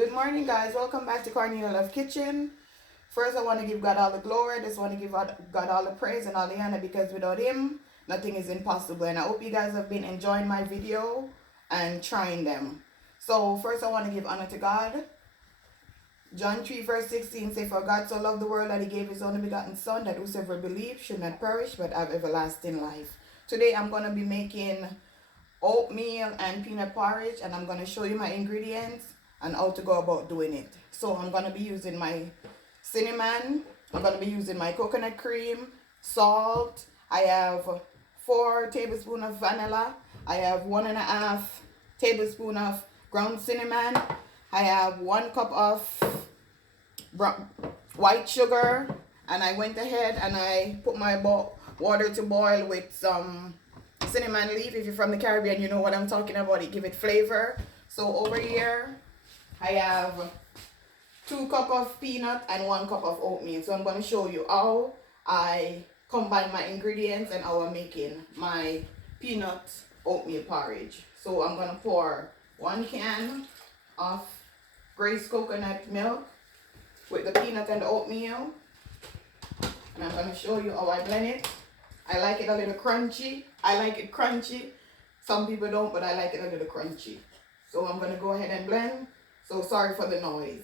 Good morning, guys. Welcome back to Cornelialove Kitchen. First, I want to give God all the glory. I just want to give God all the praise and all the honor because without Him, nothing is impossible. And I hope you guys have been enjoying my video and trying them. So, first, I want to give honor to God. John 3 verse 16 says, "For God so loved the world that He gave His only begotten Son, that whosoever believes should not perish but have everlasting life." Today, I'm going to be making oatmeal and peanut porridge, and I'm going to show you my ingredients and how to go about doing it. So I'm going to be using my cinnamon, I'm going to be using my coconut cream, salt. I have 4 tablespoons of vanilla. I have 1.5 tablespoons of ground cinnamon. I have 1 cup of white sugar, and I went ahead and I put my water to boil with some cinnamon leaf. If you're from the Caribbean, you know what I'm talking about. It give it flavor. So over here I have 2 cups of peanut and 1 cup of oatmeal. So I'm going to show you how I combine my ingredients and how I'm making my peanut oatmeal porridge. So I'm going to pour 1 can of Grace coconut milk with the peanut and the oatmeal. And I'm going to show you how I blend it. I like it a little crunchy. I like it crunchy. Some people don't, but I like it a little crunchy. So I'm going to go ahead and blend. So sorry for the noise.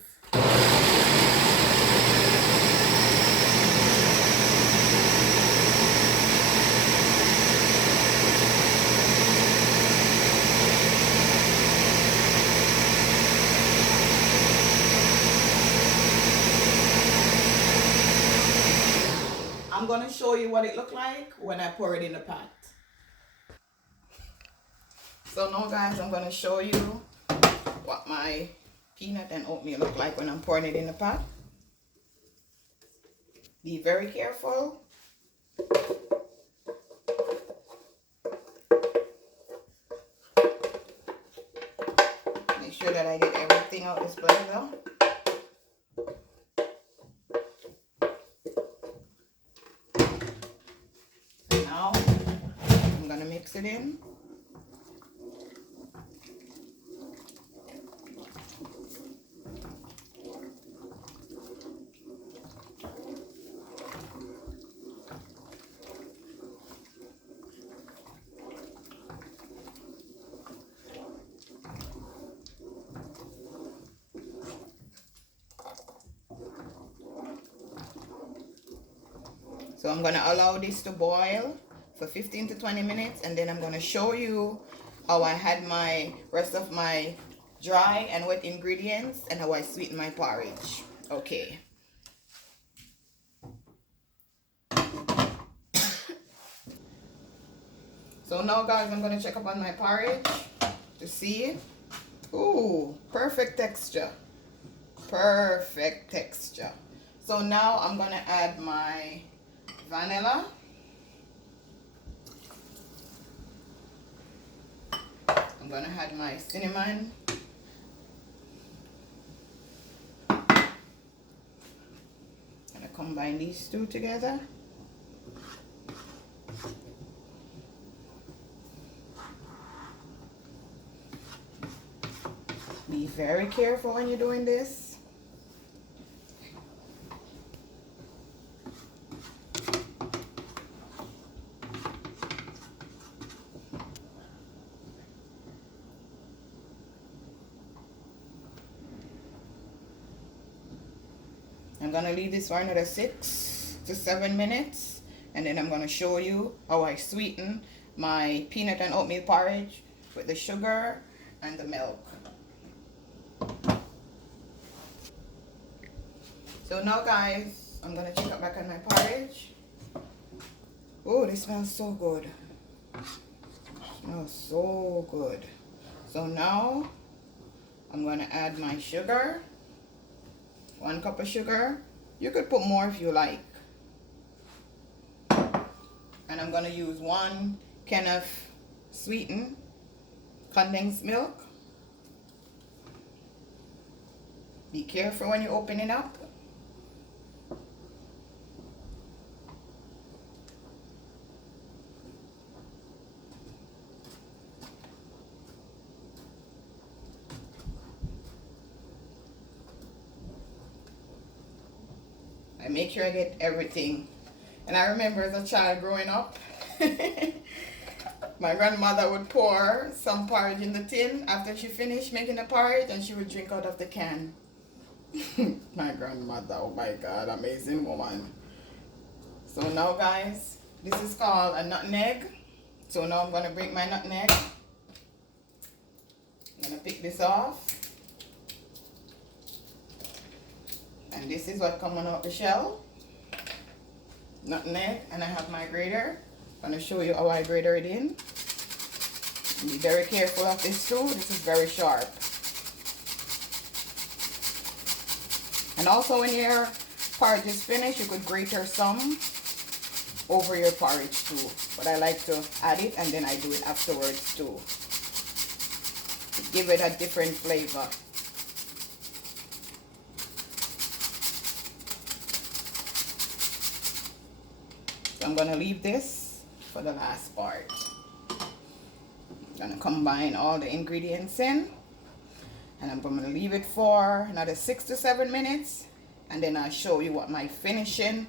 I'm going to show you what it looked like when I pour it in the pot. So now, guys, I'm going to show you what my peanut and oatmeal look like when I'm pouring it in the pot. Be very careful. Make sure that I get everything out this blender. Now I'm going to mix it in. So I'm going to allow this to boil for 15 to 20 minutes, and then I'm going to show you how I had my rest of my dry and wet ingredients and how I sweeten my porridge. Okay. So now, guys, I'm going to check up on my porridge to see. Ooh, perfect texture. Perfect texture. So now I'm going to add my vanilla. I'm going to add my cinnamon. I'm going to combine these two together. Be very careful when you're doing this. I'm going to leave this for another 6 to 7 minutes, and then I'm going to show you how I sweeten my peanut and oatmeal porridge with the sugar and the milk. So now, guys, I'm going to check back on my porridge. Oh, this smells so good. It smells so good. So now I'm going to add my sugar. 1 cup of sugar. You could put more if you like. And I'm going to use 1 can of sweetened condensed milk. Be careful when you open it up. I make sure I get everything. And I remember as a child growing up, my grandmother would pour some porridge in the tin after she finished making the porridge, and she would drink out of the can. My grandmother, oh my God, amazing woman. So now guys, this is called a nutmeg. So now I'm going to break my nutmeg. I'm going to pick this off. And this is what comes out the shell. Nutmeg. And I have my grater. I'm going to show you how I grater it in. Be very careful of this too. This is very sharp. And also when your porridge is finished, you could grater some over your porridge too. But I like to add it and then I do it afterwards too. To give it a different flavor. So I'm going to leave this for the last part. I'm going to combine all the ingredients in. And I'm going to leave it for another 6 to 7 minutes. And then I'll show you what my finishing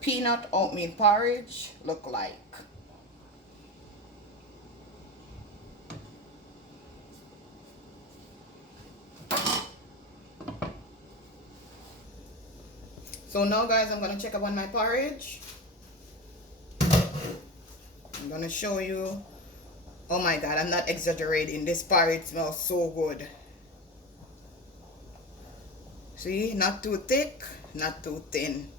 peanut oatmeal porridge look like. So now guys, I'm going to check up on my porridge. I'm going to show you. Oh my God, I'm not exaggerating. This porridge smells so good. See, not too thick, not too thin.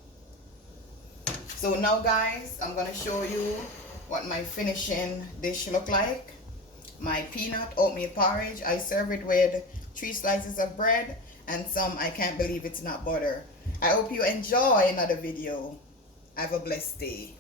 So now guys, I'm going to show you what my finishing dish look like. My peanut oatmeal porridge. I serve it with 3 slices of bread and some, I can't believe it's not butter. I hope you enjoy another video. Have a blessed day.